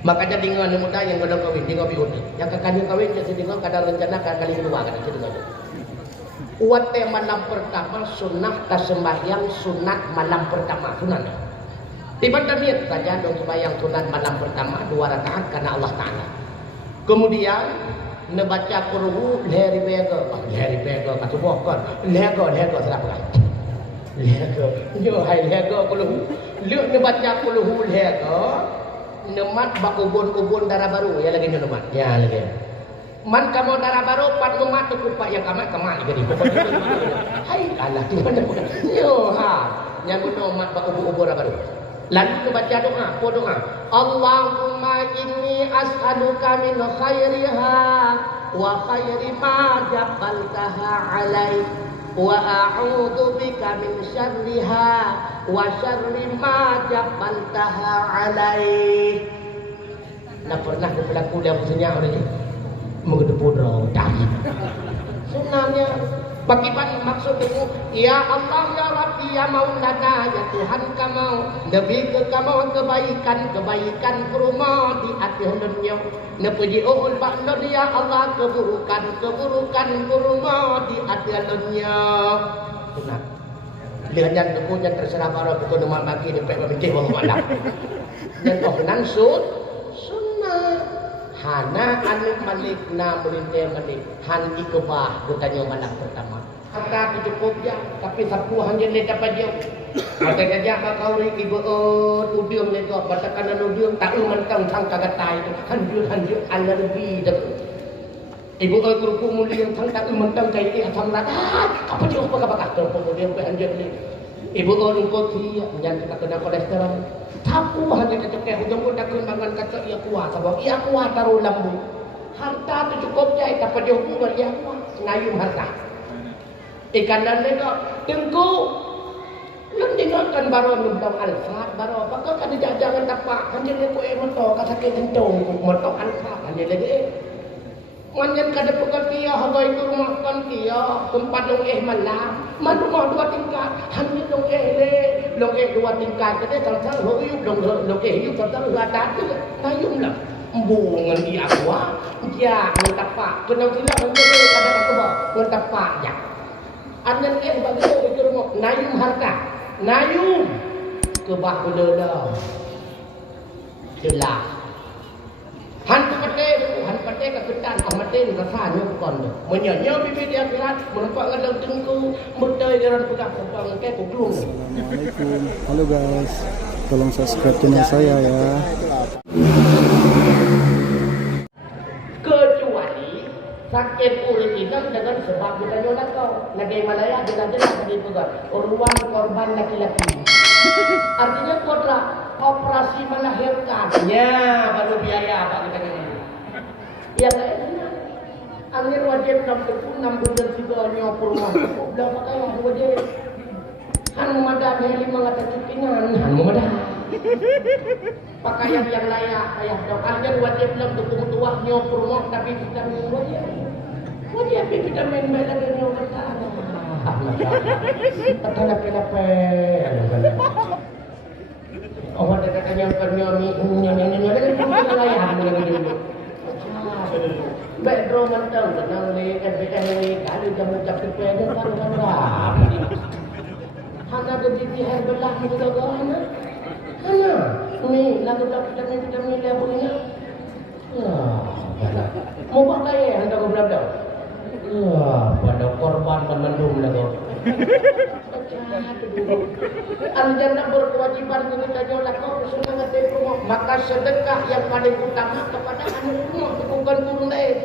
Makanya dengan muda yang belum kawin, dengan biut. Yang akan kawin jadi dengan kadar rencana kali kedua kan itu dengan. Uat malam pertama sunnah sembahyang sunat malam pertama sunat. Tiba-tiba niat saja dong sembahyang sunat malam pertama 2 rakaat karena Allah Taala. Kemudian nebaca qur'u lehari bego kata bokon lego serap kan. Lego. Yo hai lego qur'u. Lu nebaca qur'u lego nemat bak ubun darah baru ya lagi nemat. Ya lagi. Man kamu darah baru pat umat tu kupak yang kamat jadi pokoknya hai kalah di mana bukan yo ha yang guna umat bak ubun darah baru lalu tu baca doa Allahumma inni as'aluka min khairiha wa khairi ma jabbaltaha alai wa a'udzu bika min syarriha wa syarri ma jabbaltaha alai. Nah pernah berlaku dia punya orang ni menggedepudro cari sunahnya bagaimana maksud itu ya Allah ya Rabbi ya Maulana ya Tuhan kamu lebih ke kamu kebaikan ke rumah di hati dunia nepuji ul ba'na ya Allah keburukan ke rumah di hati dunia sunah lihat yang tepu yang terserah para pukul rumah bagi di pek berhenti wallah dan kohnan sunah Hana anu malik na melinte malik han ikebah bertanya malam pertama. Kata cukup ya, tapi sapu hanya le dapat jauh. Ada gajah kau ibu udium le ko batakan udium tak mentang sang kagatai hanjur ala lebih dak. Ibu keruku mulia sang tak mentang kai asam rata. Apa dia apa kemudian pe hanjur le. Ibu rumput dia jangan kita kena kolesterol. Sapu hanya kecekeh hujung pun dah kembangan kata ia kuat sebab ia kuat taruh lambu harta tu cukup jahit dapat dia hubungan ia kuat ngayum harta ikan dan lega tengku yang dengarkan baru nubang alfat baru apa kau kan jangan tapak hanya dia ku motor kasakit kencung motor alfat hanya lagi manjan kada pegang kia hagai ke rumah kan kia tempat long malam man rumah 2 tingkat hanya long long 2 tingkat kada sang hoyuk long yuk sang ada tayum lah bungan dia kuah ya ngetapak kena sila ngene kada kebo ngetapak ya anyan bagi ke rumah nayum harta nayum ke bah belela jelas han pate ka ketan amatin ka sa nyo kon menyanyo bibi dia kerat menempat ngadang tengku merdai jalan pegang kupang ke kuklung. Assalamualaikum. Halo guys, tolong subscribe channel saya ya. Kecuali sakit kulit hitam dengan sebab bertanya kau negeri Malaya jelas-jelas tadi pegang ruang korban laki-laki. Artinya kodrat operasi melahirkan ya baru biaya apa kita ini ya angin wajib 6 bulan juga nyopur rumah berapa kaya wajib han memadam yang 5 kata cipingan han memadam pakaian yang layak kayak dong angin wajib 6 tukung tua nyopur rumah tapi vitamin wajib vitamin merah dan nyopur tanah kenapa oh ada katanya penyomi baik drone mentang tenang le FBN ni kali jamu cap tepe dia kan hana begitu herbelah muda gana hana ni lagu vitamin dia punya mau pakai anda berapa pada korban memendung lagu Anjana berkewajiban menjaga lakau senang rumah maka sedekah yang paling utama kepada anak rumah bukan turun lain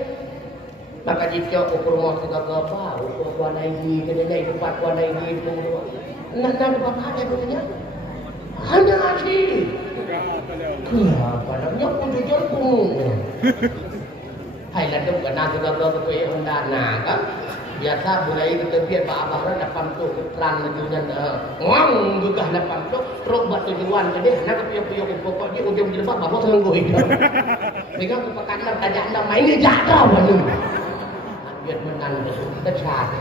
maka jika ukur rumah kita apa ukur kuana ini kedai tempat kuana ini itu nana apa ada punya hanya asli padanya pun jujur pun hai lalu kena juga tu Honda kan biasa mulai kita biar Pak Abah depan tu keteran dunia ngong gugah depan tu truk buat tujuan jadi nak piok-piok pokok dia ujung jilbab bapak tenggo itu mereka kepekaan tajak anda main jaga baru biar menang besar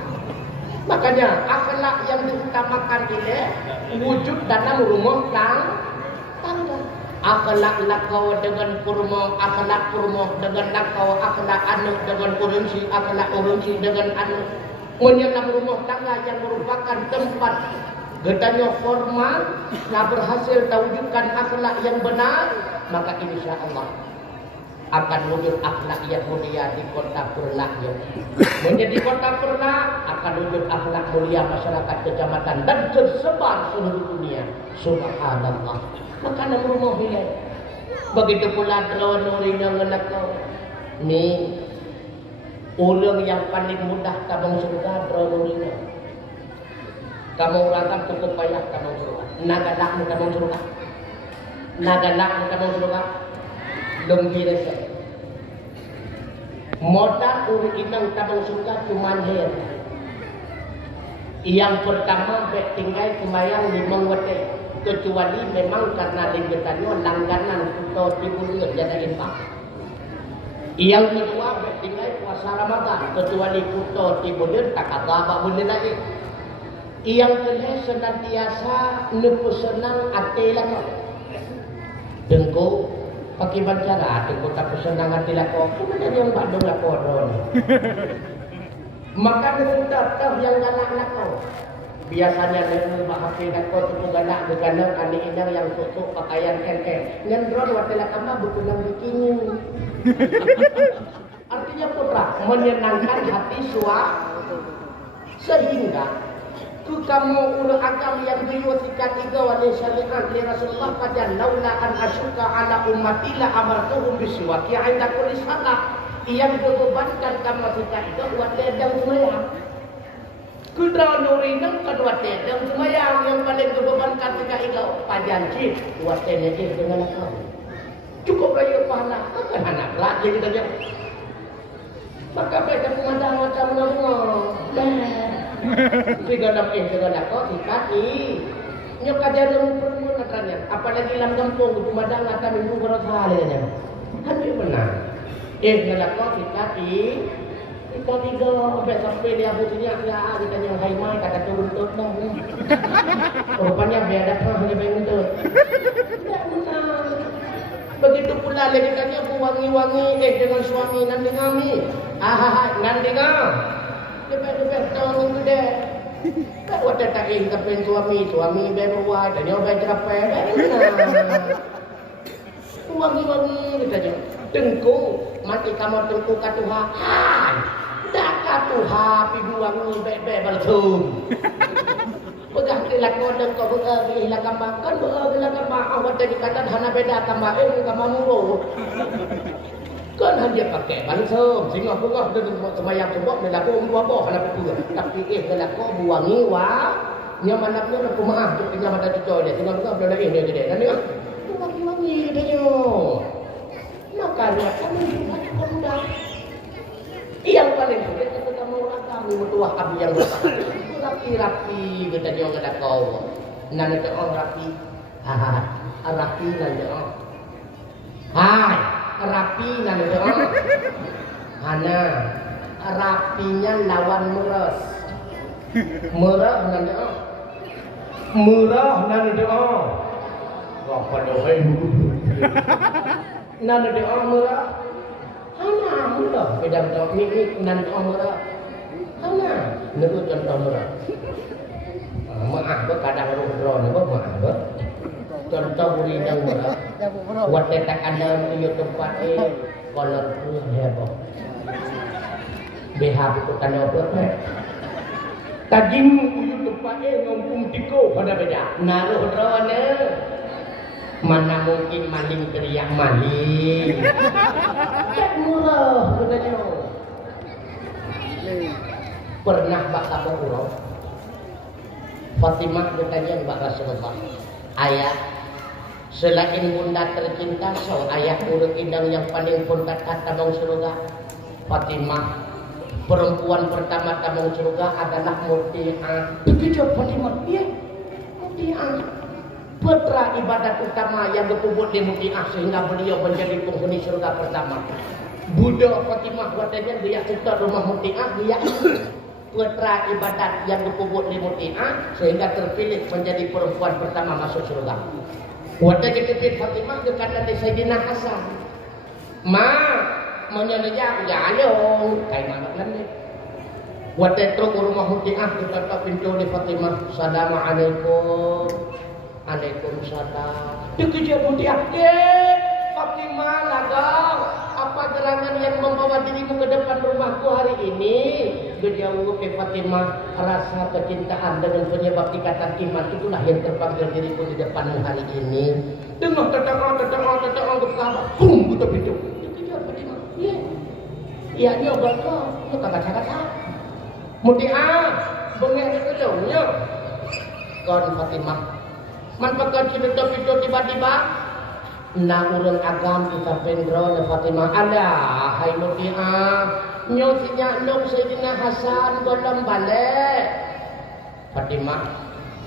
makanya akhlak yang diutamakan ini wujud dalam rumah tangga akhlak lakau dengan kurma, akhlak kurma dengan lakau, akhlak anak dengan urunsi, akhlak urunsi dengan anak. Menyelam rumah tangga yang merupakan tempat gedanya formal, nah berhasil terwujudkan akhlak yang benar, maka insya Allah akan wujud akhlak yang mulia di kota Perlaknya. Menjadi kota Perlak akan wujud akhlak mulia masyarakat kecamatan dan tersebar seluruh dunia. Subhanallah. Maka nama rumah hilang. Begitu pula terawan nurina ngenakau. Ni ulang yang paling mudah tabang surga terawan nurina. Kamu orang cukup payah tabang surga. Nagalak mu tabang surga. Nagalak mu tabang surga. Lembira saya. Modal uri inang tabang surga cuma her. Yang pertama tinggal kemayang 5 wate. Kecuali memang karena ringgetannya langganan pulau Tibulun jadi impah. Yang kedua tinggal puasa Ramadan. Kecuali pulau Tibulun tak apa boleh lagi. Yang ketiga senantiasa lepu senang hati lako. Dengku pakai bancara dengku tak senang hati lako. Kemudian yang badung lako ron. Maka nentak yang galak lako. Biasanya dengan bahasa lako tu galak bergana kali inang yang tutup pakaian kengkeng. Ngendron watela kama berkunang bikini. Artinya apa? Menyenangkan hati sehingga ku kamu ulu agam yang diwasikan tiga wali syariat li Rasulullah pada laula an asyuka ala ummati la amartuhum biswaki inda kulli salat yang dibebankan kamu sika itu buat ledang semayang. Kudra nurinang kedua ledang semayang yang paling dibebankan sika itu pajanji buat ledang dengan kau. Cukup raya pahala kan anak lagi kita dia. Maka beda pemandangan macam mana? Segala kau dikati. Nyok kajaran perempuan katanya. Apalagi dalam kampung pemandangan akan minggu berasal. Hanya benar. Kau dikati. Kita tiga sampai dia butuhnya ya kita yang haimai kata turun-turun dah. Rupanya beda hanya pengen tu. Tidak benar. Begitu pula lagi tanya wangi-wangi dengan suami nanti kami. Nanti kau. Lepas tahun itu deh. Tak wadah tak ingin suami berbuat dan nyoba cerapai. Wangi-wangi katanya. Tengku, mati kamu tengku katuha. Tak katuha piduang bebe balsum. Pegang tilak dan kau berarti hilang kambang kan berarti hilang kambang awak jadi kata hana beda kambang kambang mulu kan hanya pakai balsam sehingga bunga dengan semayang sebab melaku buah hana betul tapi kalau kau buangi wah nyaman aku maaf tu tinggal pada cucu dia sehingga bunga berada ini dia dan dia wangi dia maka dia kami mudah yang paling sulit itu kamu orang kami bertuah kami yang rapi kita jangan ada kau nanti orang rapi rapi nanti rapi nanti hana rapinya lawan meres murah nanti apa doai nanti murah hana murah beda mimik nanti murah hana menurut contoh murah maaf kadang roh ni maaf contoh buridang murah buat letak anda di tempat kolor tu heboh BH itu tanda apa tajim uyu tempat ngompung tiko pada beda naruh drone mana mungkin maling teriak maling tak murah katanya pernah baca buku Fatimah bertanya kepada Rasulullah, ayah, selain bunda tercinta, so ayah urut indang yang paling pun dekat tabang surga. Fatimah, perempuan pertama tabang surga adalah Muti'ah. Begitu Fatimah, ya, Muti'ah. Putra ibadat utama yang dikubur di Muti'ah sehingga beliau menjadi penghuni surga pertama. Buddha Fatimah katanya dia cerita rumah Muti'ah, dia putra ibadat yang dikubur di Muti'ah sehingga terpilih menjadi perempuan pertama masuk surga. Waktu kita Fatimah dekat dari Sayyidina Hasan. Ma, menyelejak jalung, kayak mana kan ni? Waktu itu rumah Mutiah kita pintu di Fatimah. Assalamualaikum. Waalaikumsalam. Dikejar Mutiah. Fatimah ladang. Apa gerangan yang membawa dirimu ke depan rumahku hari ini? Berjauh ke Fatimah. Rasa kecintaan dengan penyebab ikatan iman itulah yang terpanggil diriku di depanmu hari ini. Dengar tetangga ke kabar. Bum, tutup pintu. Dikejar Fatimah. Iya, ni obat kau. Ni kagak-kagak. Mutiah, bengek ke jauhnya. Kon Fatimah. Manfaatkan kita pintu tiba-tiba. Na urang agam kita pendro na Fatimah ada hai Mutiah nyo sinya nong Sayyidina Hasan golem balik Fatimah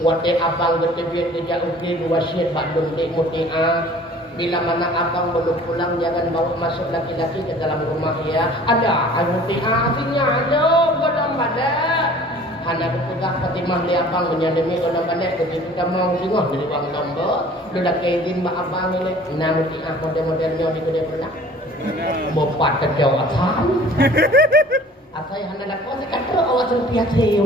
wate abang getebet deja uti wasiat badung di Mutiah bila mana abang belum pulang jangan bawa masuk laki-laki ke dalam rumah ya ada hai Mutiah sinya ada golem balik anak pegang Fatimah li abang menyademi golem balik begitu kita mau singoh dari wang domba lu dah kaidin mak abang ni na Mutiah model-modelnya di kedai pernah bopat kejauh asan asai hana dak kau kata awak serpiat saya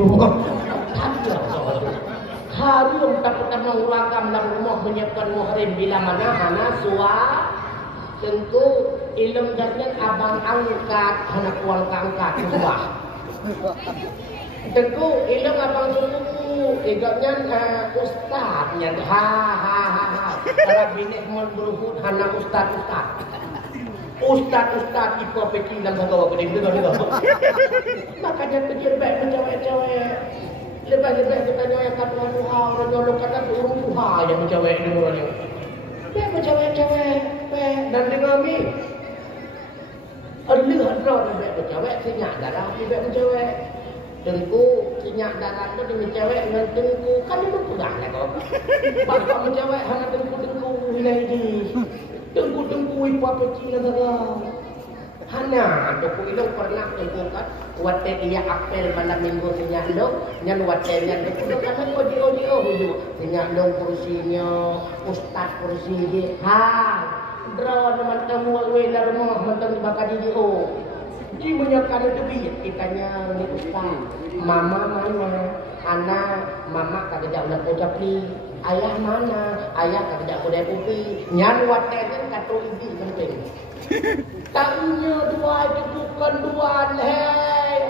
harum tak mengurangkan dalam rumah menyiapkan muhrim bila mana hana suah tentu ilmu dasnya abang angkat hana kuang angkat suah tentu ilmu abang suku igaknya ustaznya ha kalau binek mau beruhud hana ustaz itu peki dalam satu waktu ini juga makanya kejir baik mencewek-cewek lepas-lepas kita nyoyak kata Tuhan dan nyolok kata turun Tuhan yang mencewek ini mulanya baik mencewek-cewek dan dengan kami lihat roh baik mencewek sinyak darah baik mencewek tentu sinyak darah itu dengan cewek dengan tengku kan itu pegang lah kau bapak mencewek hanya tengku wilayah ini tengku ibu apa cina saja hanya tengku itu pernah tengku kan wate dia apel malam minggu sinyak dong nyan wate nyan tengku kan kau hidup sinyak dong kursinya ustaz kursi dia draw teman temu wela rumah mantan bakal di dia menyiapkan itu biar kitanya ni ustaz mama mana anak mama kagak jauh nak ucap ni ayah mana ayah kagak jauh dari pupi nyan waten kata ibu penting tanya dua itu bukan dua hei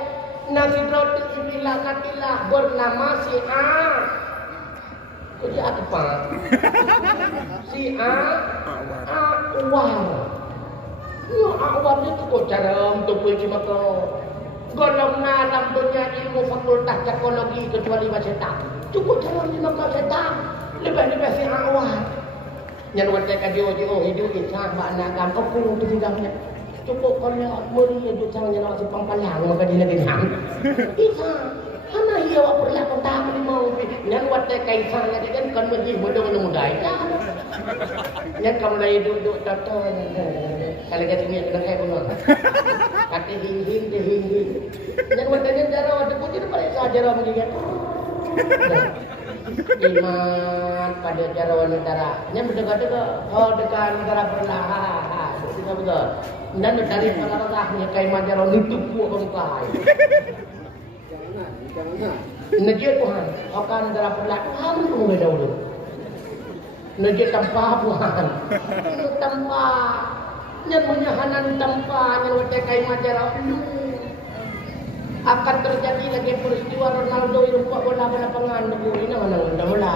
nasi roti inilah katilah bernama si A kerja apa si A awal ya awal itu kok cara untuk pergi maka golong dalam dunia ilmu fakultas psikologi kecuali wasetan cukup cara lima wasetan lebih-lebih si awal yang wadah kajian hidup insya maknakan aku tidaknya cukup kalau murid itu jangan nak simpang palang maka dia lagi ham isa hana ia awak perlah kota mau yang wadah kaisar lagi kan kan menjadi mudah yang kamu lagi duduk tato kalau kita ni kena kayak pun kata hing dan wadahnya cara wadah putih pada saja orang begini iman pada cara wanita nya berdekat-dekat dekat negara perlahan betul dan dari perlahannya kayak macam orang nutup buat bangkai jangan negeri Tuhan akan negara perlahan pun beda dulu negeri tanpa Tuhan tanpa yang menyahanan tanpa yang kayak macam orang akan terjadi lagi peristiwa Ronaldo yang buat bola lapangan negeri ini mana bola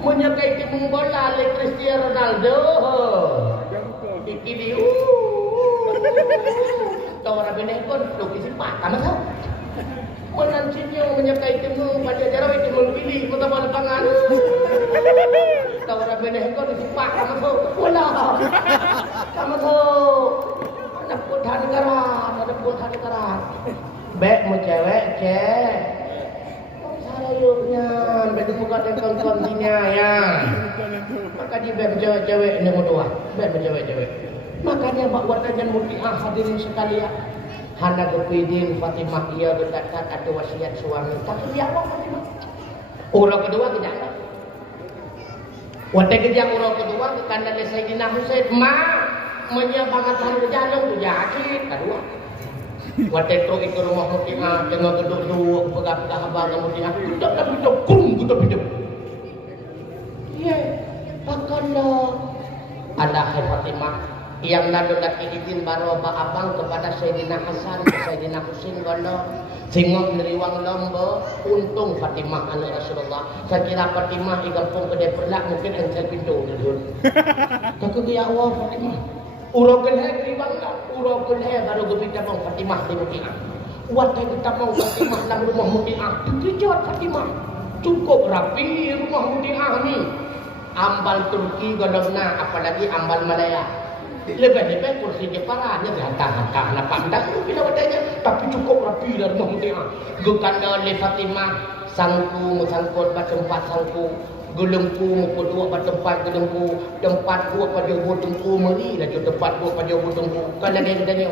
menyakai tim bola oleh Cristiano Ronaldo ini tahu orang benar pun tu kisi pak kamu tahu menancinya menyakai tim pada cara itu memilih kota bola lapangan tahu orang benar pun kisi pak kamu tahu bola kamu tahu ada putahan negara baik mau cewek sayurnya begitu bukan dia konsinya ya maka dia baik cewek ini mau tua baik cewek makanya buat kajian Mutiah hadirin sekalian hana kepidin Fatimah ia berkata ada wasiat suami tapi dia apa Fatimah orang kedua tidak ada Wate kerja urang kedua ke kandang Sayyidina Husain ma menyebangat haru jalan tu jakit kedua. Wate tro itu rumah mutia tengah geduk dua pegah-pegah abang mutia kuda tapi kum kuda piduk. Iya, pakanlah ada Fatimah yang lalu laki izin baroba abang kepada Sayyidina Hasan Sayyidina Husain gono singok neriwang lomba untung Fatimah anak Rasulullah saya kira Fatimah igampung kedai perlak mungkin yang saya pintu dulu kakak ya Allah Fatimah urau kelhe neriwang lah urau kelhe baru gebita bang Fatimah di Muti'ah watai kita bang Fatimah dalam rumah Muti'ah kejauh Fatimah cukup rapi rumah Muti'ah ni ambal Turki godongna apalagi ambal Malaya lebih-lebih kursi Jepara ni hantar-hantar nampak hendak bila wadanya tapi cukup rapi dah rumah Muti'ah bukan oleh Fatimah sangku sangkut tempat sangku gelengku kedua tempat gelengku tempat dua pada botengku meri dah tempat dua pada botengku kalau dia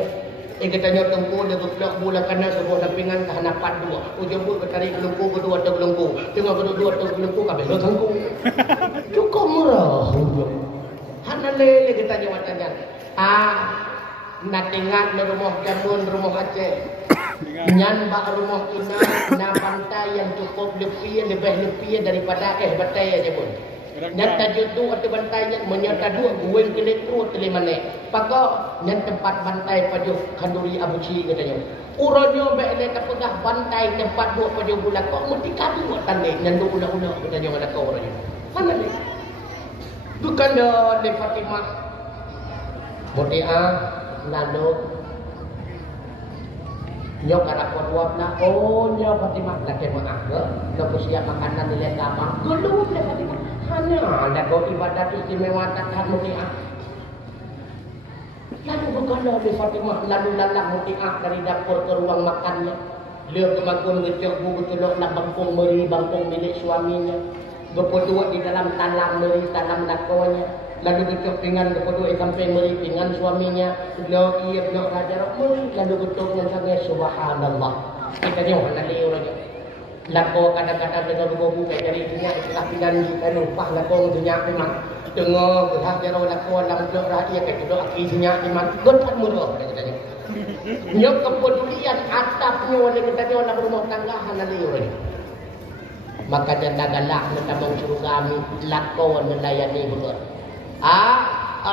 katanya tengku dia gelak bola kanan sebuah lampingan ke hanapan dua ujung pun ketarik gelengku kedua atau gelengku tengah kedua atau gelengku kabel tengku cukup murah hana lele kita jawatannya natingat na rumah jamun rumah Aceh nyan bak rumah ina na pantai yang cukup lebih daripada bantai aja pun nyan tajuk tu atau bantainya menyerta dua gueng kelekru telimane paka nyan tempat bantai pajuh kanduri abuci katanya uranyo bele tapegah bantai tempat dua pajuh bulan kok mesti kadu tande nyan do ulah-ulah katanya mana kau uranyo mana ni bukan di Fatimah Muti'ah lalu nyok ada kuat na oh nyok Fatimah lagi maaf ke lalu siap makanan nilai gampang gelum le Fatimah hanya ada kau ibadat istimewa takkan Muti'ah lalu bukan di Fatimah lalu lalang Muti'ah dari dapur ke ruang makannya dia kemakun ngecek buku telok nak bangkong meri bangkong milik suaminya berdua di dalam talam meri talam lakonya lalu getuk pinggan berdua sampai meri pinggan suaminya lo iya lo hajar meri lalu getuknya sangat subhanallah kita jangan lagi orang lako kadang-kadang dengan buku kayak dari dunia istilah pinggan kita lupa lako dunia memang tengah berhak jaro lako dalam dok rakyat kayak gitu akhirnya memang gotak murah katanya nyok kepedulian atapnya oleh kita dalam rumah tangga hanali orang maka janda galak menabung surgami lakon melayani betul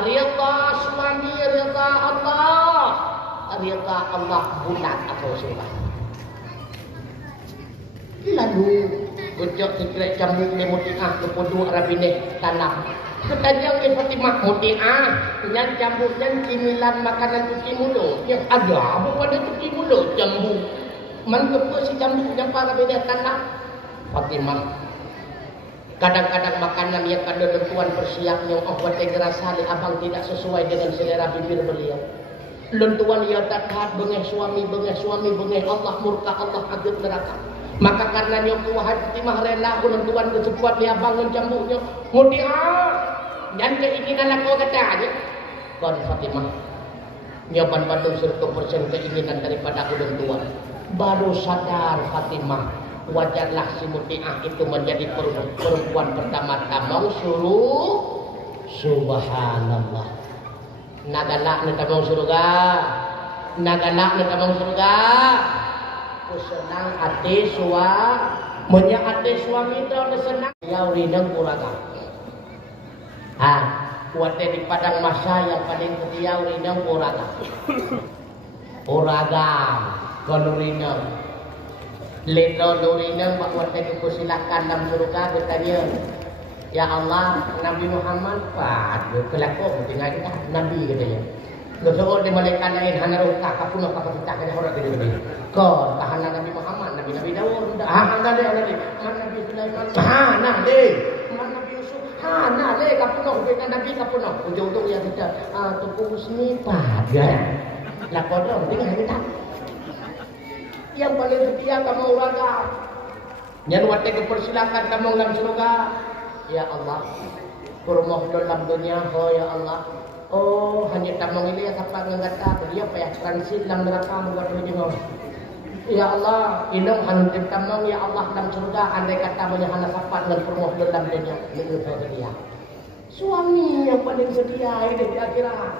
rida suami rida Allah bulat atau surga lalu gojok sekret cambuk ni Muti'ah kepodu rabine tanam ketajang ni Fatimah Muti'ah yang cambuk dan cimilan makanan cuci mulut yang ada apa pada cuci mulut cambuk mangkepa si cambuk yang para rabine tanam Fatimah kadang-kadang makanan yang kada tuan persiapnya buat gerasali abang tidak sesuai dengan selera bibir beliau lentuan ia tak taat bengeh suami bengeh Allah murka Allah agak neraka maka karena yang tuhan Fatimah rela lentuan kesepuat dia bangun jambuknya Muti'ah dan keinginan aku katanya kon Fatimah nyoban bandung 100% keinginan daripada lentuan baru sadar Fatimah wajarlah si Muti'ah itu menjadi perempuan pertama tamang suruh subhanallah nagalak na tamang surga senang hati menya hati suami itu senang ya urinang kuraga kuatnya di padang masa yang paling ketiau urinang kuraga kalau urinang Lino Nurina buat kita silakan dalam surga bertanya ya Allah Nabi Muhammad kelakon tinggal kita Nabi katanya Nusuk di malaikat lain hana ruka kapun apa kita kena orang gede-gede kau tahan Nabi Muhammad Nabi Daud anda deh man Nabi Sulaiman nah deh man Nabi Yusuf nah deh kapun kita Nabi kapun ujung-ujung yang kita tuku snipat ya lakon dong tinggal kita yang paling setia kamu uraga yang wate kepersilakan kamu dalam surga ya Allah kurmoh dalam dunia oh ya Allah oh hanya tamang ini ya siapa ngangata dia payah transit dalam neraka membuat hujung ya Allah ilung hanutip tamang ya Allah dalam surga andai kata menyahana siapa dengan kurmoh dalam dunia menurut dia Suami yang paling setia ini di akhirat.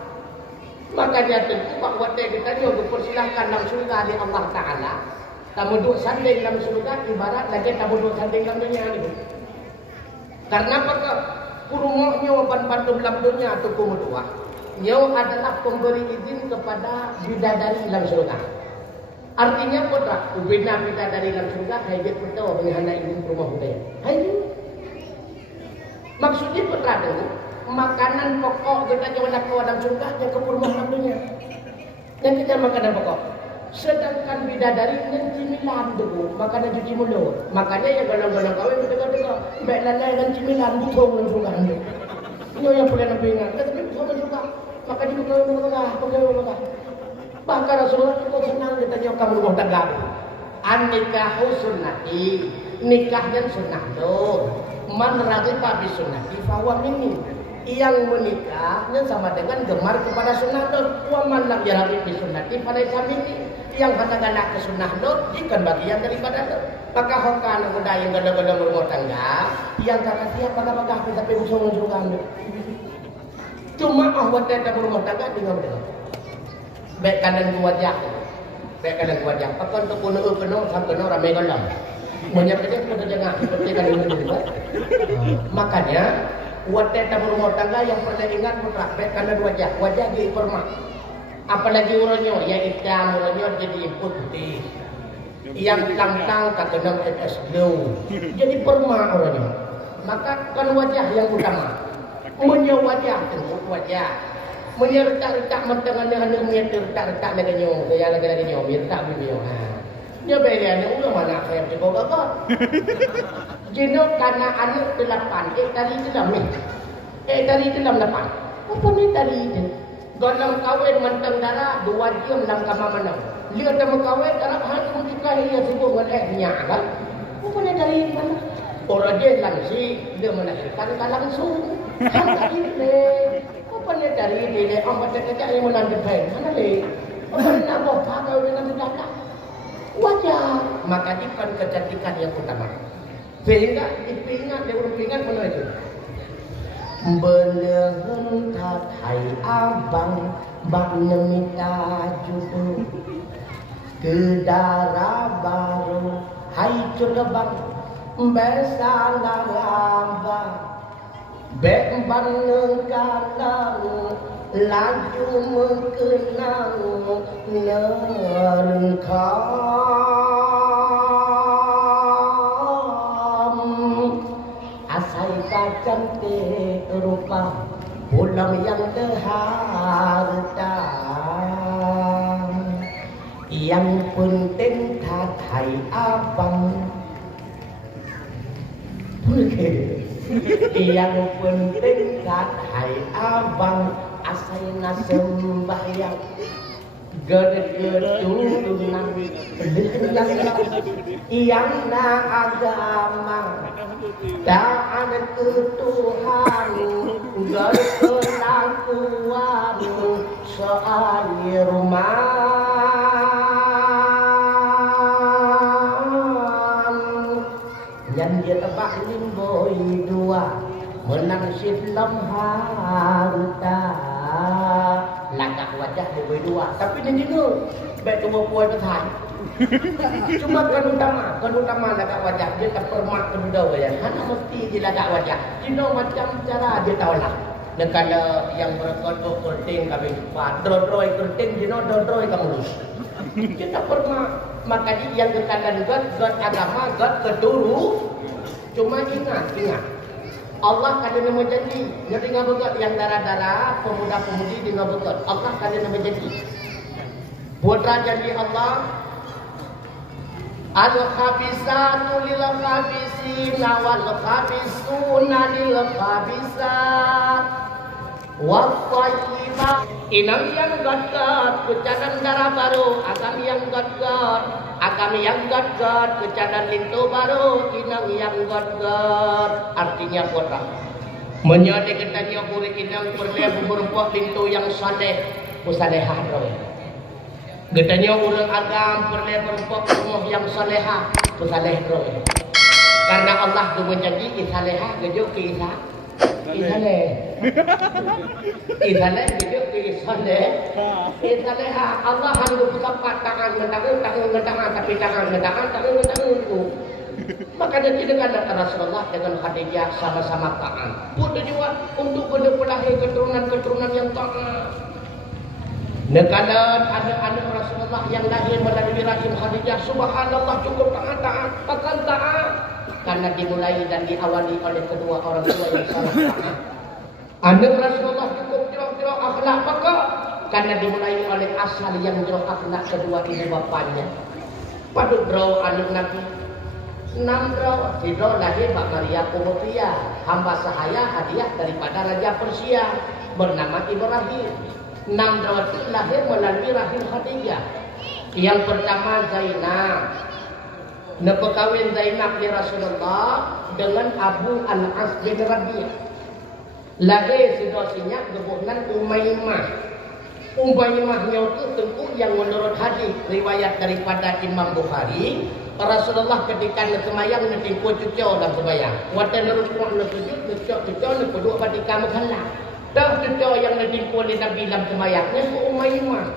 Makanya tentu bahwa kita dia dipersilahkan dalam surga di Allah Ta'ala. Tamu duduk sanding dalam surga ibarat lagi tamu duduk sanding dalam dunia ini. Karena apakah kurungnya pan-pan dalam dunia atau kumudua. Nyo adalah pemberi izin kepada bidadari dalam surga. Artinya putra, ubina bidadari dalam surga kayak gitu tahu menghana izin rumah budaya. Hayu. Maksudnya putra dulu, makanan pokok kita jangan nak dalam surga yang ke rumah dalam dunia. Yang kita makanan pokok. Sedangkan bidadari yang cimilan dulu, makanan cuci mulut. Makanya yang golong-golong kawin betul-betul baik lalai dan cimilan butuh dalam surga. Ini yang boleh nabi ingat. Tapi butuh dalam surga. Maka dia pegawai. Bahkan Rasulullah itu senang kita nyokap rumah tangga. An-nikahu sunnati, nikahnya sunnah tuh. Man raghiba bi sunnati fahuwa minni. Yang menikahnya sama dengan gemar kepada sunnah tuh. Wa man lam yarghi bi sunnati falaysa minni. Yang kata-kata ke sunnah tuh ikan bagian daripada tuh. Maka hokan muda yang gada-gada rumah tangga, yang kata dia pada kita pengen juga. Cuma ahwat kita berumah tangga dengan benar. Baik kanan wajah, Pakai untuk penuh sampai ramai kolam. Menyebutnya kita jangan seperti kali ini. Makanya wanita berumah tangga yang perlu ingat putra baik kanan wajah di permak. Apalagi urunnya, yang hitam urunnya jadi putih. Yang kantang kadang tetes glow. Jadi permak urunnya. Maka kan wajah yang utama. Wajah tentu wajah. Menyertak-retak mentangan dengan menyertak-retak dengan saya lagi nyom, menyertak bibir. Dia bayar dia ulah mana saya cuba gagal. Jino karena anak 8, tadi dalam ni. Tadi dalam 8. Apa ni tadi itu? Golong kawin mentang darah 2 jam dalam kamar mana. Dia temu kawin darah hal ketika ia sibuk dengan kan. Apa ni tadi mana? Orang dia langsung dia melahirkan langsung. Tadi ni. Apa ni tadi ni? Orang kerja yang melanjut mana ni? Orang nak buat apa dengan saudara? Wajah. Maka ikan kecantikan yang utama. Sehingga dipingat, dia berpingat mana itu? Belehan hai abang bak nemita judu kedara baru hai cudabang besalah lamba bek banengkalang laju mengenang nerengkam asai cantik rupa pulang yang berharta yang penting tatai abang yang penting tatai abang asai nasembahyang gede-gedunan yang na agama taat ke Tuhan berkelakuan soal rumah yang dia tebak limboi 2 menang sidlam harta lagak wajah limboi 2 tapi dia juga baik cuma puai bertahan cuma kan utama lagak wajah dia tak permak kedua ya hanya mesti dia lagak wajah dia macam cara dia tahu lah dan kalau yang berkodok kerting kami drodroi kerting dia drodroi kamu lulus dia tak permak makanya yang kekanan God agama God keduru cuma ingat Allah kada nama janji ngerti ngabegot yang darah-darah pemuda-pemudi di ngabegot Allah kada nama janji putra janji Allah al-khabisatu lil-khabisina wal-khabisuna lil-khabisat wat-thayyibah inam yang God kecadan darah baru agam yang God kecadan lintu baru inam yang God artinya putra menjadi ketanya kurik inam perleh berumpah lintu yang saleh musalehah Getanya orang agam perlu berupa rumah yang salehah, tu saleh roh. Karena Allah tu menjanji salehah gejuk ke Isa. Isane. Isane video isane. Isane Allah hanggu tempat tangan ngedangan tapi tangan itu. Maka jadi dengan Rasulullah dengan Khadijah sama-sama taat. Buat juga untuk berlahir keturunan yang taat. Negara anak-anak Rasulullah yang lahir melalui rahim Khadijah, subhanallah cukup taat, bahkan taat. Karena dimulai dan diawali oleh kedua orang tua yang sangat taat. Anak Rasulullah cukup jauh-jauh akhlak maka karena dimulai oleh asal yang jauh akhlak kedua ibu bapanya. Padut draw anak Nabi. 6 draw, draw lahir Mbak Maria Kumutria, hamba sahaya hadiah daripada Raja Persia bernama Ibrahim. 6 draw itu lahir melalui rahim Khadijah. Yang pertama Zainab. Nepekawin Zainab di Rasulullah dengan Abu Al-As bin Rabi'ah. Lahir situasinya gebuhnan Umaymah. Umaymahnya itu tentu yang menurut hadis riwayat daripada Imam Bukhari, Rasulullah ketika semayang netipu cucu dalam semayang. Waktu neruskuah nesujud, cucu nepeduk badika menghalak. Dah cucu yang netipu oleh Nabi dalam semayangnya itu Umaymah.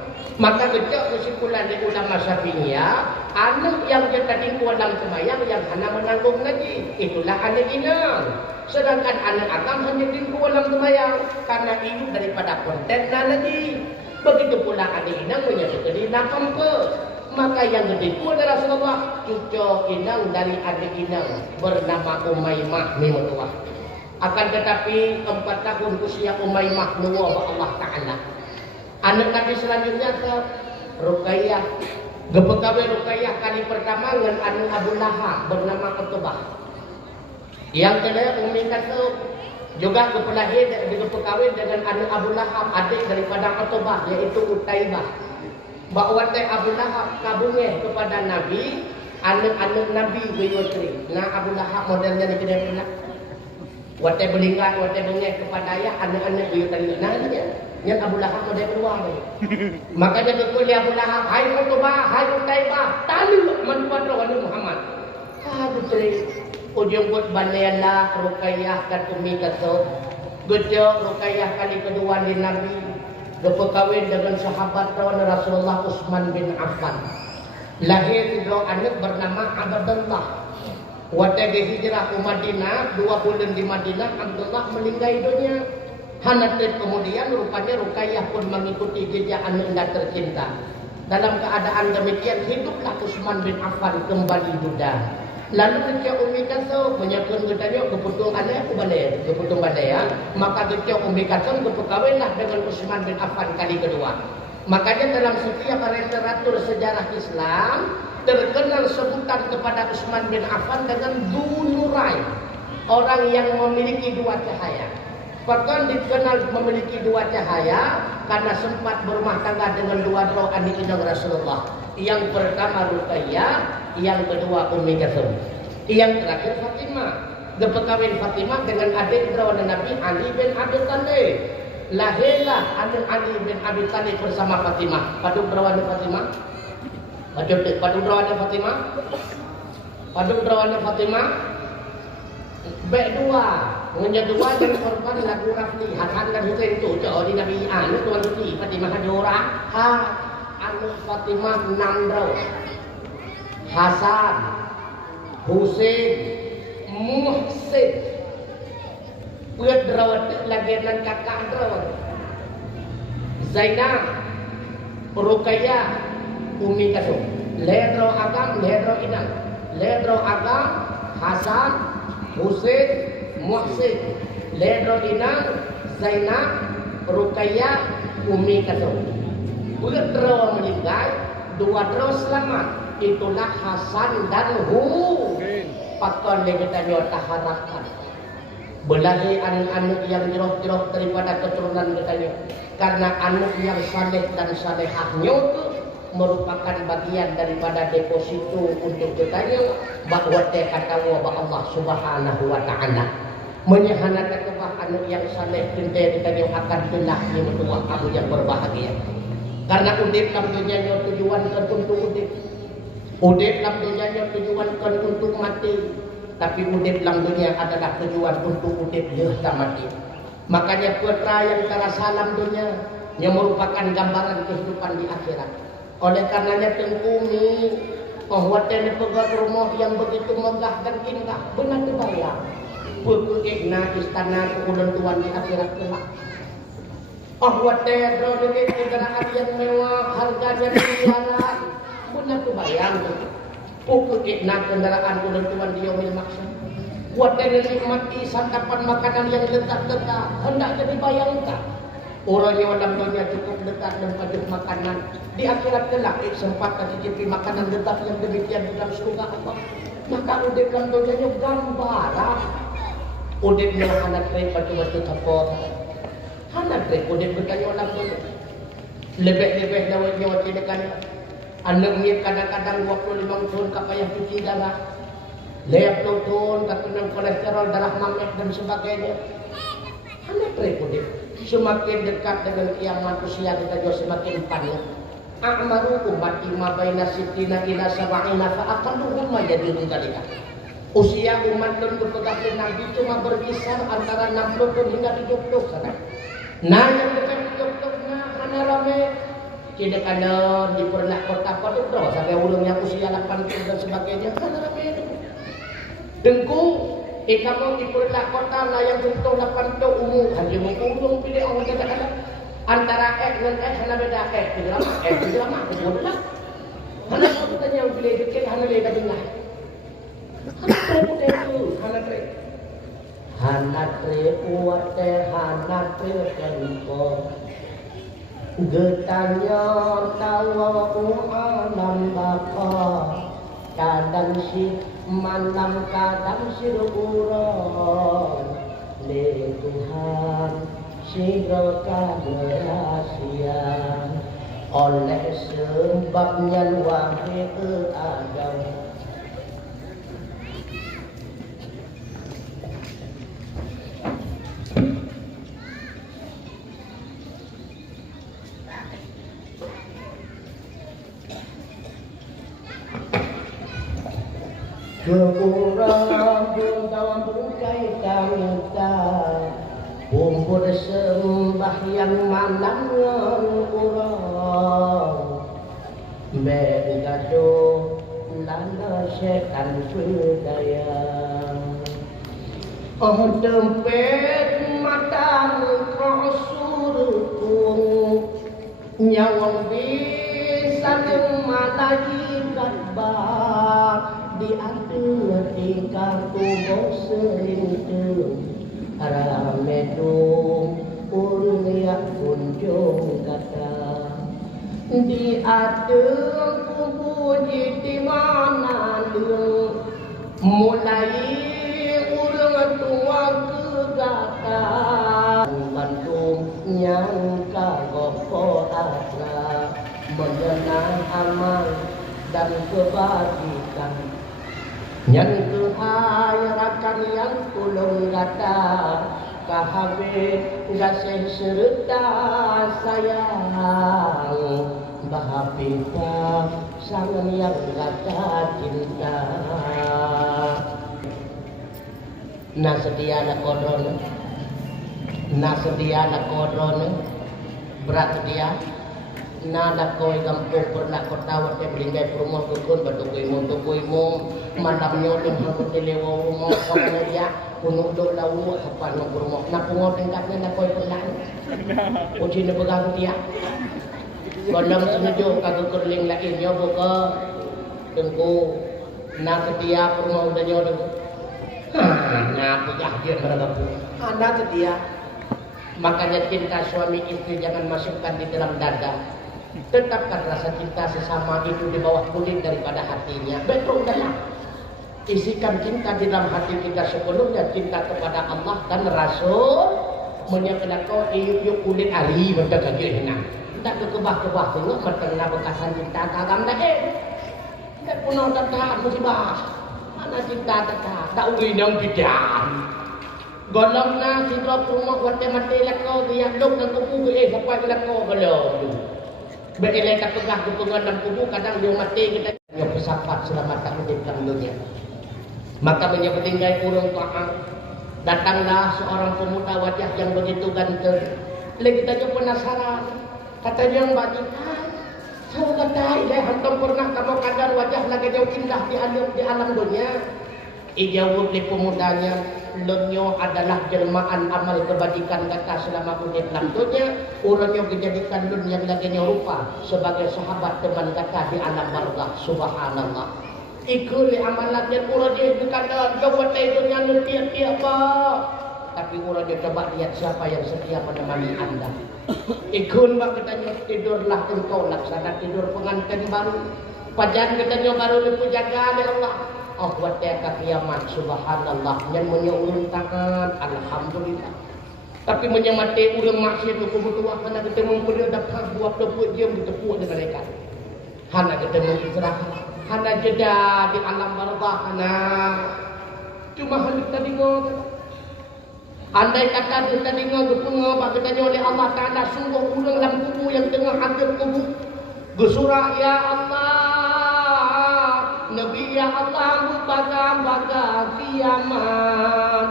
Maka kecak kesimpulan di ulama Syafi'iyah, anak yang kita tinggal dalam semayang yang hanya menanggung lagi, itulah anak inang. Sedangkan anak agam hanya tinggal dalam semayang karena itu daripada konten lagi. Begitu pula anak inang menyebut di nakam ke. Maka yang itu adalah Rasulullah, cucu inang dari adik inang bernama Umaymah Mimutuah. Akan tetapi 4 tahun usia Umaymah nuwa Allah Ta'ala. Anak Nabi selanjutnya ke Ruqayyah. Gepekawe Ruqayyah kali pertama dengan anak Abu Lahab bernama Utbah. Yang kedua Ummi Kalsum juga gepekawe dengan anak Abu Lahab adik daripada Utbah yaitu Utaibah. Bahwa Abu Lahab kabungnya kepada Nabi anak-anak Nabi Yusri. Nah Abu Lahab modelnya di kedai pula. Wate belingkat wate bengek kepada ayah anak-anak Yusri. Nah ini yang Abu Lahab model keluar ni. Maka dia berkata Abu Lahab, hai Utbah, hai Utaibah, tali manfaat Nabi Muhammad. Aduh teri, ujung buat banela Ruqayyah dan Ummi Kalsum. Gejok Ruqayyah kali kedua di Nabi. Berkahwin dengan sahabat Rasulullah Utsman bin Affan. Lahir dua anak bernama Abdullah. Waktu hijrah ke Madinah, 2 bulan di Madinah, Abdullah meninggal dunia. Hanatin kemudian rupanya Ruqayyah pun mengikuti jejak anak tercinta. Dalam keadaan demikian hiduplah Utsman bin Affan kembali muda. Lalu ketika Ummi Kalsum menyakun katanya keputung anak aku balai, keputung balai ya. Maka ketika Ummi Kalsum berkahwinlah dengan Utsman bin Affan kali kedua. Makanya dalam setiap literatur sejarah Islam terkenal sebutan kepada Utsman bin Affan dengan Dzunurain, orang yang memiliki 2 cahaya. Bahkan dikenal memiliki 2 cahaya karena sempat berumah tangga dengan 2 adik inang Rasulullah. Yang pertama Ruqayyah, yang kedua Ummi Kalsum. Yang terakhir Fatimah. Berkahwin Fatimah dengan adik berawan Nabi Ali bin Abi Thalib. Lahirlah anak Ali bin Abi Thalib bersama Fatimah. Padu berawan Fatimah. Padu berawan Fatimah. Padu berawan Fatimah. Baik 2. Menjadi wajar korban lagu Rafli Hasan dan Husain itu jauh di Nabi anu tuan putih Fatimah Hadura anu Fatimah 6 draw Hasan Husain Muhsin buat drawat lagi dan kakak drawat Zainab Ruqayyah Ummi Kalsum ledro agam ledro inang ledro agam Hasan Husain Muhsin, ledro inang, Zainab, Ruqayyah, Ummi Kalsum. Buat draw meninggal, 2 draw selamat. Itulah Hasan dan Husain. Pakon kita nyota harapkan. Belahi anak-anak yang jauh-jauh daripada keturunan kita. Karena anak yang saleh dan salehahnya itu merupakan bagian daripada deposito untuk kita bahwa kata Allah Subhanahu wa Ta'ala. Menyahanakan kebah anak yang saleh cinta kita yang akan telah di mentua kamu yang berbahagia. Karena udip dalam dunia tujuan tertentu udip. Udip dalam dunia tujuan untuk mati. Tapi udip dalam dunia adalah tujuan untuk udip jauh mati. Makanya putra yang terasa dalam dunia yang merupakan gambaran kehidupan di akhirat. Oleh karenanya tengkumi penguatan pegat rumah yang begitu megah dan indah benar terbayang. Pekegna istana keulun tuan di akhirat kelak. Penguatan produk kendaraan yang mewah harganya miliaran benar terbayang. Pekegna kendaraan keulun tuan di yaumil maksud. Buatan nikmati santapan makanan yang lezat-lezat hendaknya dibayangkan. Orang yang dalam dunia cukup dekat dan padat makanan, di akhirat kelak kesempatan dicicipi makanan lezat yang demikian di dalam surga Allah. Maka udip dalam dunia gambaran. Udipnya anak rek batu-batu capor. Anak rek udip bertanya dalam dunia. Lebih-lebih dawatnya waktu dekat. Anak ni kadang-kadang 25 tahun kapayah cuci darah. Leap turun, katunan kolesterol, darah mamet dan sebagainya. Anak rek udip. Semakin dekat dengan kiamat usia kita juga semakin panjang. A'maru ummati ma baina sittina ila sab'ina fa aqalluhum ma yadiru dzalika. Usia umat dan berpegang Nabi cuma berkisar antara 60 tahun hingga 70 sana. Nah yang dekat 70 nah ana rame kini kana di pernak kota pada bro sampai ulung yang usia 80 dan sebagainya ana rame itu. Dengku kamu di pernak kota lah yang contoh 80 umur haji mengulung pilih orang kata-kata antara dengan hana beda tidak lama betul lah. Hana aku tanya yang pilih dikit hana leda dengar. Hana tre uate hana tre tempo getanya tawa alam baka kadang si malam kadang si uron le Tuhan sirokan rahasia oleh sebabnya wahai Adam. Kekurang dalam berkaitan kita Kumpul sembahyang malam kurang Begaduh lana setan sudaya Oh tempet mata rasulku Nyawang bisa malaikat bar diatur tingkah tubuh selintung Ramedung uliak kunjung kata diatur tubuh di mana lu mulai urang tua kegata bantung yang kagopo asla mengenang amal dan kebajikan yang kehairakan yang tulung gata kahabe gasih serta sayang bahapita sang yang gata cinta na sedia na kodron berat dia nada koy gampung pernah kota yang melingkai rumah kukun batu koy mo malam nyolong harus dilewa rumah karena dia punuk do lawu apa no rumah na pungot tingkatnya na koy pernah uji na pegang dia kolam senuju kagak kerling lain yo buka tengku na setia rumah udah nyolong na pegah dia berapa anak setia makanya cinta suami istri jangan masukkan di dalam dada. Tetapkan rasa cinta sesama itu di bawah kulit daripada hatinya. Betul dalam isikan cinta di dalam hati kita sepenuhnya cinta kepada Allah dan Rasul. Menyiapkan kau iuk kulit ali bentuk kaki hendak. Tak kebah tengok bertengah bekasan cinta kagam dah tak punau tak musibah. Mana cinta tak uginang bidang. Golongna sidra rumah wate mati lakau dia dok dan kubu sampai lakau golong. Berilai tak pegah dukungan dan kubu kadang dia mati kita yang bersahabat selamat tak hidup dalam dunia. Maka menyebelingkai urung ta'am. Datanglah seorang pemuda wajah yang begitu ganteng. Lagi kita penasaran. Katanya yang bajikan. Saya kata, hantam pernah kamu kadar wajah lagi jauh indah di alam dunia. Ijawab li pemudanya, lenyo adalah jelmaan amal kebajikan kata selama dunia dunia. Urangnya dijadikan dunia lagi rupa sebagai sahabat teman kata di alam barzakh. Subhanallah. Ikut amalan yang urangnya itu kadang jawab dunia tiap-tiap pak. Tapi urangnya coba lihat siapa yang setia menemani anda. Ikut mak katanya tidurlah engkau laksana tidur pengantin baru. Pajan katanya baru dipujakan oleh Allah. Oh buat kiamat subhanallah yang menyurun tangan alhamdulillah. Tapi menyamati urang maksiat itu kebutuhan karena kita mempunyai dapat buat lepuk diam ditepuk dengan mereka. Hana kita istirahat, hana jeda di alam barzakh hana. Cuma hal kita dengar. Andai kata kita dengar gepengah katanya oleh Allah Taala sungguh urang dalam kubur yang tengah hadir kubur. Gesurah ya Allah. Nabi ya Allah baga kiamat.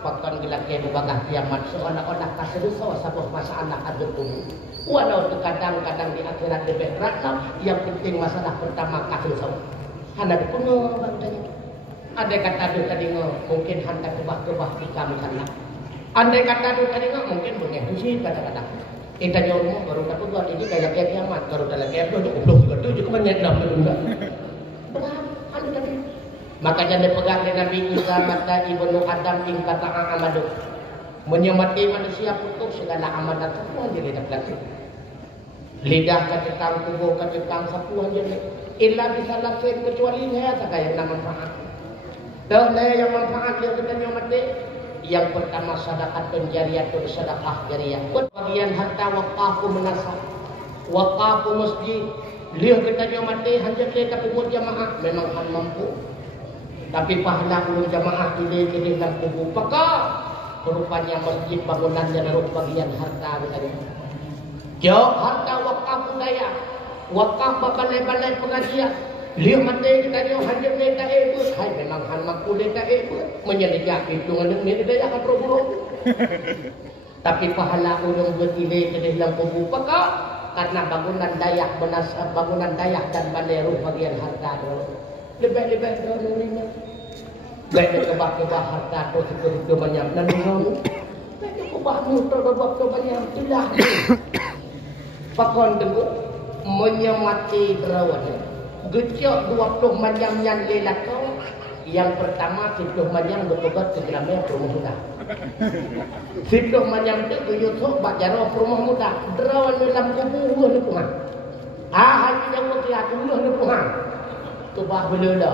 Pakon gila ke baga kiamat seolah-olah kasedusa sabuh masalah ada tubuh. Walau kadang-kadang di akhirat lebih berat yang penting masalah pertama kasedusa. Hana dipenuh bagdanya. Andai kata tu tadi mungkin hendak kebah-kebah di kami sana. Andai kata tu tadi mungkin benih sih kata-kata. Kita nyoba baru dapat buat ini kayak kiamat baru dalam kiamat tu goblok juga banyak dah enggak. Makanya dipegang dengan Nabi Isa mata ibnu Adam ing kata amadu. Menyemati manusia putus segala amalan semua jadi dapat. Lidah kecekang tubuh kecekang sapu aja ni. Illa bisa lakuin kecuali saya tak kaya nama manfaat. Dah yang manfaat dia kita nyomati. Yang pertama sedekah penjariatun sedekah jariyah. Bagian harta waqafu menasab. Waqafu masjid. Lihat kita nyomati hanya kita kubur jamaah memang han mampu. Tapi pahala ulun jamaah ini dalam kubur. Maka rupanya masjid bangunannya naruh bagian harta katanya. Jauh harta wakaf budaya, wakaf balai-balai pengajian. Lihat mati kita jauh hanya mereka ikut. Hai memang han mampu mereka ikut. Menyelijak itu dengan ini dia akan berburuk. Tapi pahala ulun berdiri ke dalam kubur. Maka karena bangunan dayak menasab bangunan dayak dan balai ruh bagian harta dulu. Lebih-lebih darinya. Baik kebah-kebah harta tu itu banyak dan ngomong. Baik kebah motor kebah banyak tidak. Pakon tengok menyemati derawan. Gecok 20 macam yang lelakau. Yang pertama 10 macam bertobat ke dalam rumah muda. 10 macam tu YouTube baca rumah muda. Derawan dalam kubur ni pun. Hari yang berkiat dulu ni pun. Tubah belula.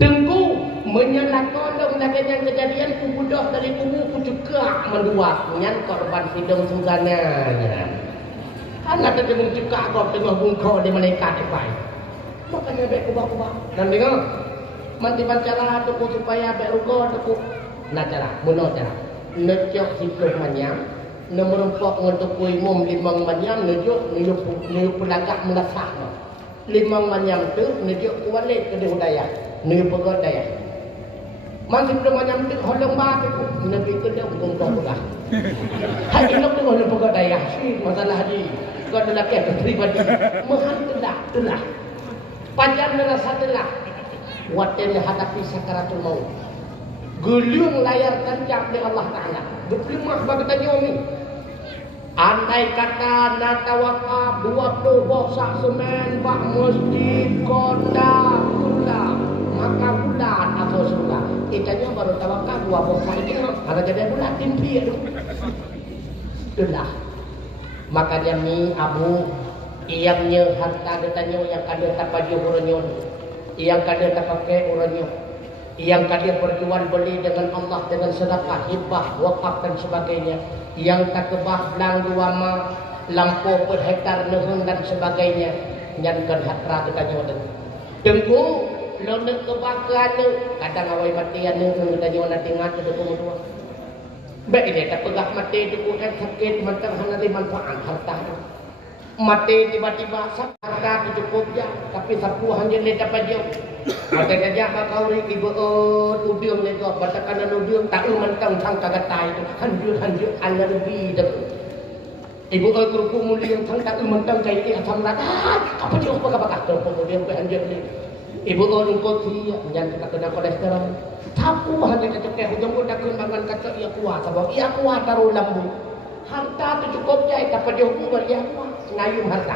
Tengku menyelakolong lagi yang kejadian kubudah dari kubur kucukak menduak nyan korban sidang sunggananya. Karena kita mencukak kau tengah bungkau di malaikat ipai. Makanya baik kubah-kubah. Dan dengar, manti cara tu supaya baik rugo tu. Nah cara, muno cara. Necok situ manyam, nomorempok untuk kuimum limang manyam, necok niup pelagak melasak. Limang manyam tu necok kualik ke budaya. Ni pegat daya. Masih belum macam tu holong ba tu. Nabi tu dia bungkau pula. Hai elok tu holong pegat daya. Masalah di. Kau dah laki tu pribadi. Mahal telah. Panjang rasa telah. Waten hadapi sakaratul maut. Gulung layar tancap oleh Allah Taala. 25 bagdanya ni. Andai kata nata wakaf 20 bosak semen bak masjid kota pula. Maka bulan atau sudah itanya baru tawakal 2 bosak ini ada jadi bulan timpi itu itulah maka jami abu iangnya harta ditanya yang kada tak baju uranyo yang kada tak pakai uranyo yang kada berjual beli dengan Allah dengan sedekah hibah wakaf dan sebagainya yang tak kebah belang 2 ma lampu per hektar nehun dan sebagainya nyankan hatra ditanya tengku London kebakar tu, kadang awal mati yang ni kita jual nanti ngat tu semua. Baik dia tak pegah mati tu kan sakit macam hana di manfaat harta. Mati tiba-tiba sakit cukup je, tapi sapu hanya ni dapat je. Mata gajah kau ri ibu udium ni kau batakan udium tak mentang tang kagatai tu hanjur ala lebih dah. Ibu keruku mulia tang tak mentang cai ke asam rata. Apa dia apa kemudian hanjur ni. Ibu rumput dia jangan kena kolesterol. Sapu hanya kecek hujung pun dak mangan kacak ia kuat sebab ia kuat taruh lambu. Harta tu cukup je tapi dia hukum dia kuat. Ngayum harta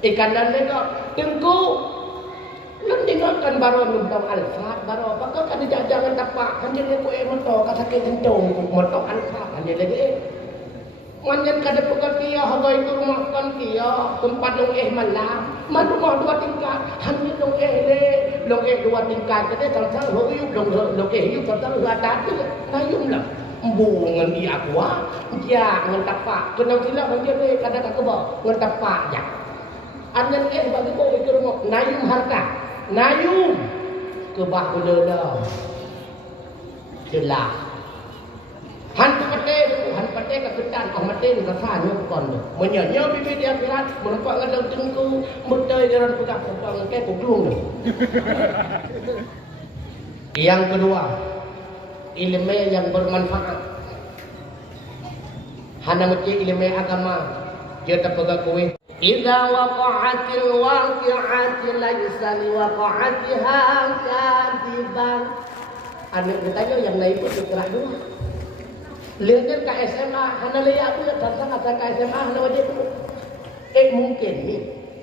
ikan dan lego tengku lu tinggalkan baru nundang alfa baru apa kan jangan tapak hanya lego motor kata sakit kencung motor alfa hanya lego manjan kada pegang kia hagai itu rumah kan kia tempat dong malam man rumah 2 tingkat hanya dong le dong 2 tingkat kada sang hoyuk dong dong hidup sang atas ngayum lah bungan dia kuah, jangan tapak. Kena sila hanya le kada tak kebal, ngan tapak ya. Anyan bagi kau itu rumah nayum harta, nayum kebah bela jelah. Han pate keketan ah mate ni rasa nyu kon. Menyanyi bibi dia akhirat, menempat ngadang tengku, medai jalan pegang pegang ke kuglung. Yang kedua, ilmu yang bermanfaat. Hana mesti ilmu agama. Dia tak pegang kowe. Idza waqa'atil waqi'ati laysa liwaqa'atiha kadiban. Anak bertanya yang lain pun bergerak dulu. Lihat ke SMA, hana lihat aku datang ke SMA hana wajib dulu. Mungkin ni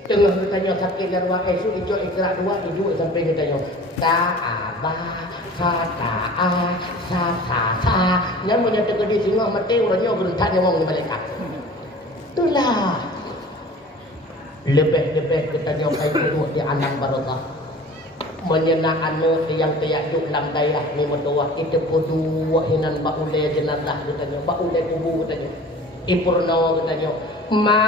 tengah bertanya sakit garwa esok hijau ikrar 2 hidup sampai bertanya ta'aba kata'a sa namanya tegak di sini mati orangnya berentak dia ngomong balik tak itulah lebih kita nyokai dulu di anak barokah menyenang anak yang teryajuk dalam daerah ni mendoa itu kedua hinan baule jenazah katanya baule kubur katanya ipurno katanya ma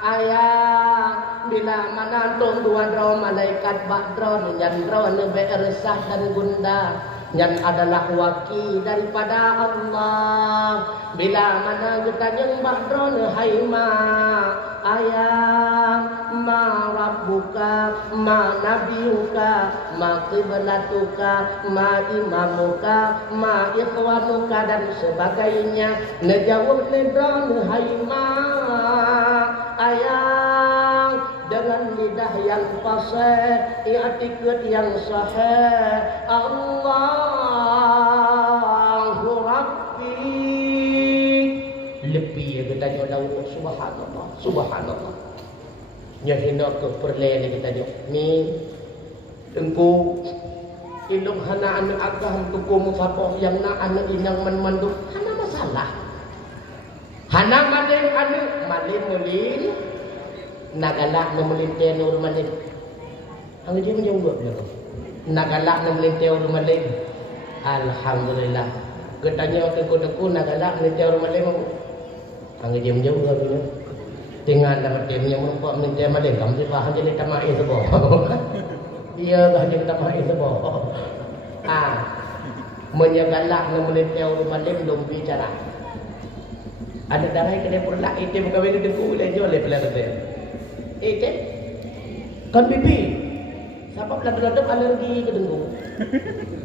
ayah bila menantung 2 roh malaikat bakdron yang roh nebe resah dan gunda yang adalah wakil daripada Allah bila mana getanya bakdron hai ma ayah ma rabbuka ma nabiyuka ma qiblatuka ma imamuka ma ikhwanuka dan sebagainya nejawab nedron hai ma ayah dengan lidah yang fasih i'tikad yang sahih Allahu Rabbi lebih ya kita jauh subhanallah nyahina ke perlele kita jauh ni tengku ilung hana anu agah tengku musafah yang na anu inang mandu hana masalah hana malin anu malin mulin nagalak na mulinte nur malin ang di mo jawab lang nagalak na mulinte nur malin alhamdulillah katanya tengku nagalak mulinte nur malin ang di mo jawab lang tinggal dapat timnya membuat mulinte malin kamu sih paham jadi tamai sebo iya bah jadi tamai sebo menyagalak na mulinte nur malin belum bicara ada darah yang kena perlak itu bukan benda tengku boleh jual lepas kata kan bibi sebab ladang-ladang alergi ke tengku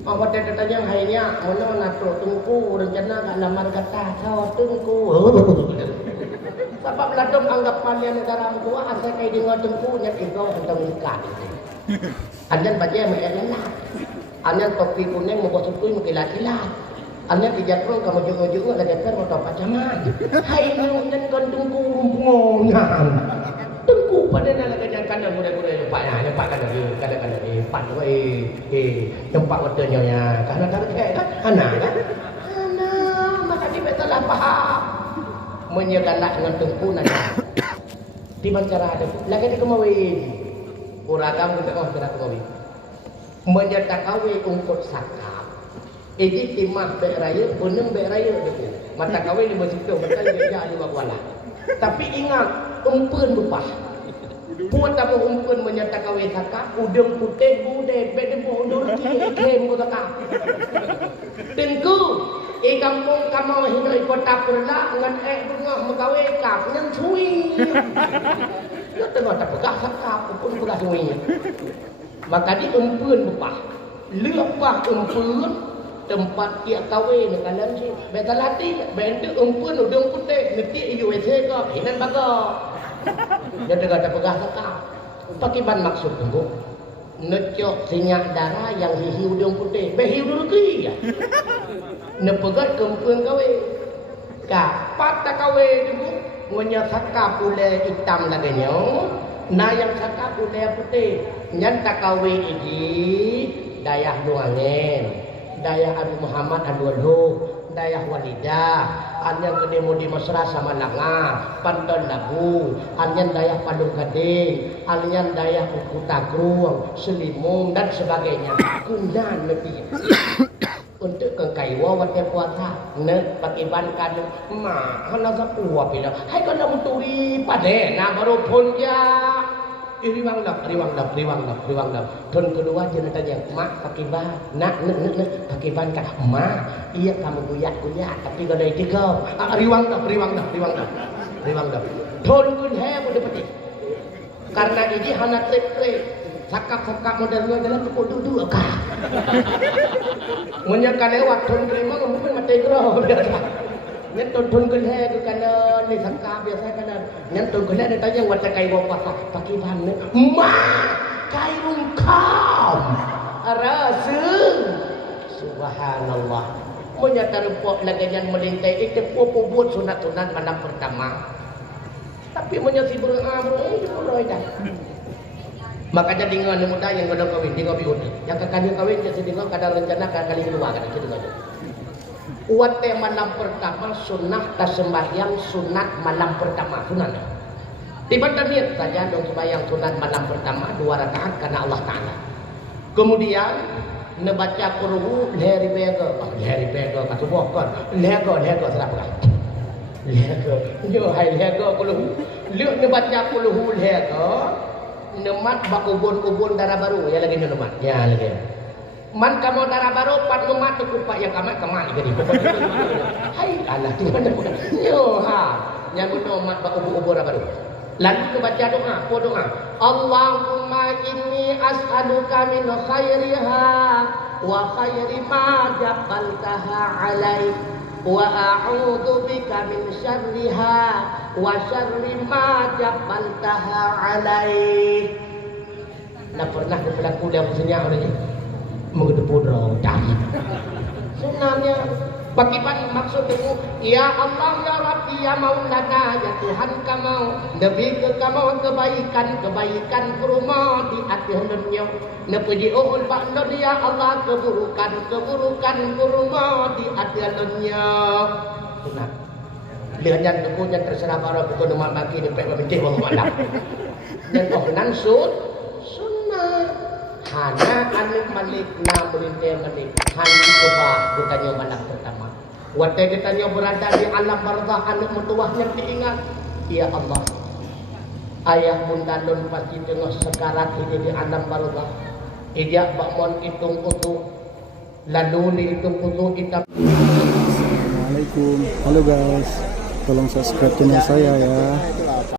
apa dia tanya hanya mana natro tengku rencana kat lamar kata kau tengku sebab ladang anggap palian negara tua asal kayak dengar tengku nyak kau tentang nikah anjan baca meelah anjan topi kuning mau sukui mengkilat-kilat anjan dijatuh kamu juga ada dekat motor pacaman hai nyan kan tengku rumpungan tengku pada nak kerja kandang muda-muda nyempak kadang-kadang empat tu nyempak betulnya ya karena anak kan maka dia salah faham menyegalak dengan tengku nak di cara ada lagi dia kemawin uragam kita mau kira kemawin menyerta kawin ungkut sakap ini timah baik raya puneng baik raya tu mata kawin di masjid tu betul dia ada kuala tapi ingat umpun bupah Puan tak umpun menyata kawin saka, udang putih budek, beda bodoh kem ko saka. Tengku, kampung kamu hinai kota perla ngan bunga magawe kap ngan cui. Ya tengah tak pegah saka pun pegah cui. Maka di umpun bepah, lepah umpun tempat ia kawin kalan si. Betul hati, bentuk umpun udang putih, ngerti iu ese ko, hinan baga. Dia tegak tak pegah saka. Pakiban maksud tunggu. Necok sinyak darah yang hiu udang putih. Behiu dulu ke ya. Nepegat kempuan kawe. Kapat tak kawe tunggu. Ngonya saka pula hitam laganya. Nah yang saka pula putih. Nyan tak kawe ini dayah nuangen. Dayah Abu Muhammad Adwalhu. Dayah Walidah, anyan kedemo di mesra sama langa, panton labu, anyan dayah Padung Gading, anyan dayah Kutagruang, Selimung dan sebagainya. Kunan lebih untuk kengkaiwa waktu puasa, nek pakiban kan mah hana sapua pila. Hai kana muturi pade na baru pun ya. Riwang dak. Ton kedua dia tanya, "Mak pakiban, nak pakiban kan mak, iya kamu guyat tapi kalau itu kau riwang dak. Ton kun he boleh petik. Karena ini hana trek sakap model dalam cukup duduk kah. Menyaka lewat ton terima mungkin mati groh biasa. Nyentuh tunggu he tu kana ni sangka biasa kana nyentuh gula dia tanya wata kai bawa pakiban ma kai rungkam rasul subhanallah menyata repot lagajan melintai itu buat sunat-sunat malam pertama tapi menyasi beramro dah makanya dengan muda yang kodok kawin di kopi udah yang kakaknya kawin jadi dengan kadar rencana kali kedua kan gitu saja. Uat malam pertama sunnah sembahyang sunat malam pertama sunat. Tiba-tiba niat saja dong sembahyang sunat malam pertama 2 rakaat karena Allah Taala. Kemudian nebaca qur'u lehri bego kasubokon lego serapkan. Lego yo hai lego qur'u liuk nebaca qur'u lego nemat bakubun darah baru ya lagi nemat ya lagi. Man kamu darah baru pat memat kupak yang kamat jadi. Hai Allah tu mana bukan. Yo ha. Yang guna mat ubur baru. Lalu kita baca doa. Allahumma inni as'aluka min khairiha wa khairi ma ja'altaha alai wa a'udzu bika min syarriha wa syarri ma ja'altaha alai. Nak pernah berlaku dalam senyap orangnya. Mengedepu roh cari sunamnya pakiban maksud itu ya Allah ya Rabbi ya Maulana ya Tuhan kamu lebih ke kamu kebaikan kurma di hati hendak nepuji uhul ba'nod ya Allah keburukan kurma di hati hendaknya sunat lihat yang terserah para buku nomor bagi di pek mencih bang malam dan kohnan sunat hanya alik malik na berinte malik hanya coba bertanya malam pertama waktu kita berada di alam barzah anak mertuahnya diingat ya Allah ayah bunda don pasti tengah sekarat ini di alam barzah ijak bakmon hitung utuh lalu dihitung utuh kita. Assalamualaikum, halo guys, tolong subscribe channel saya ya.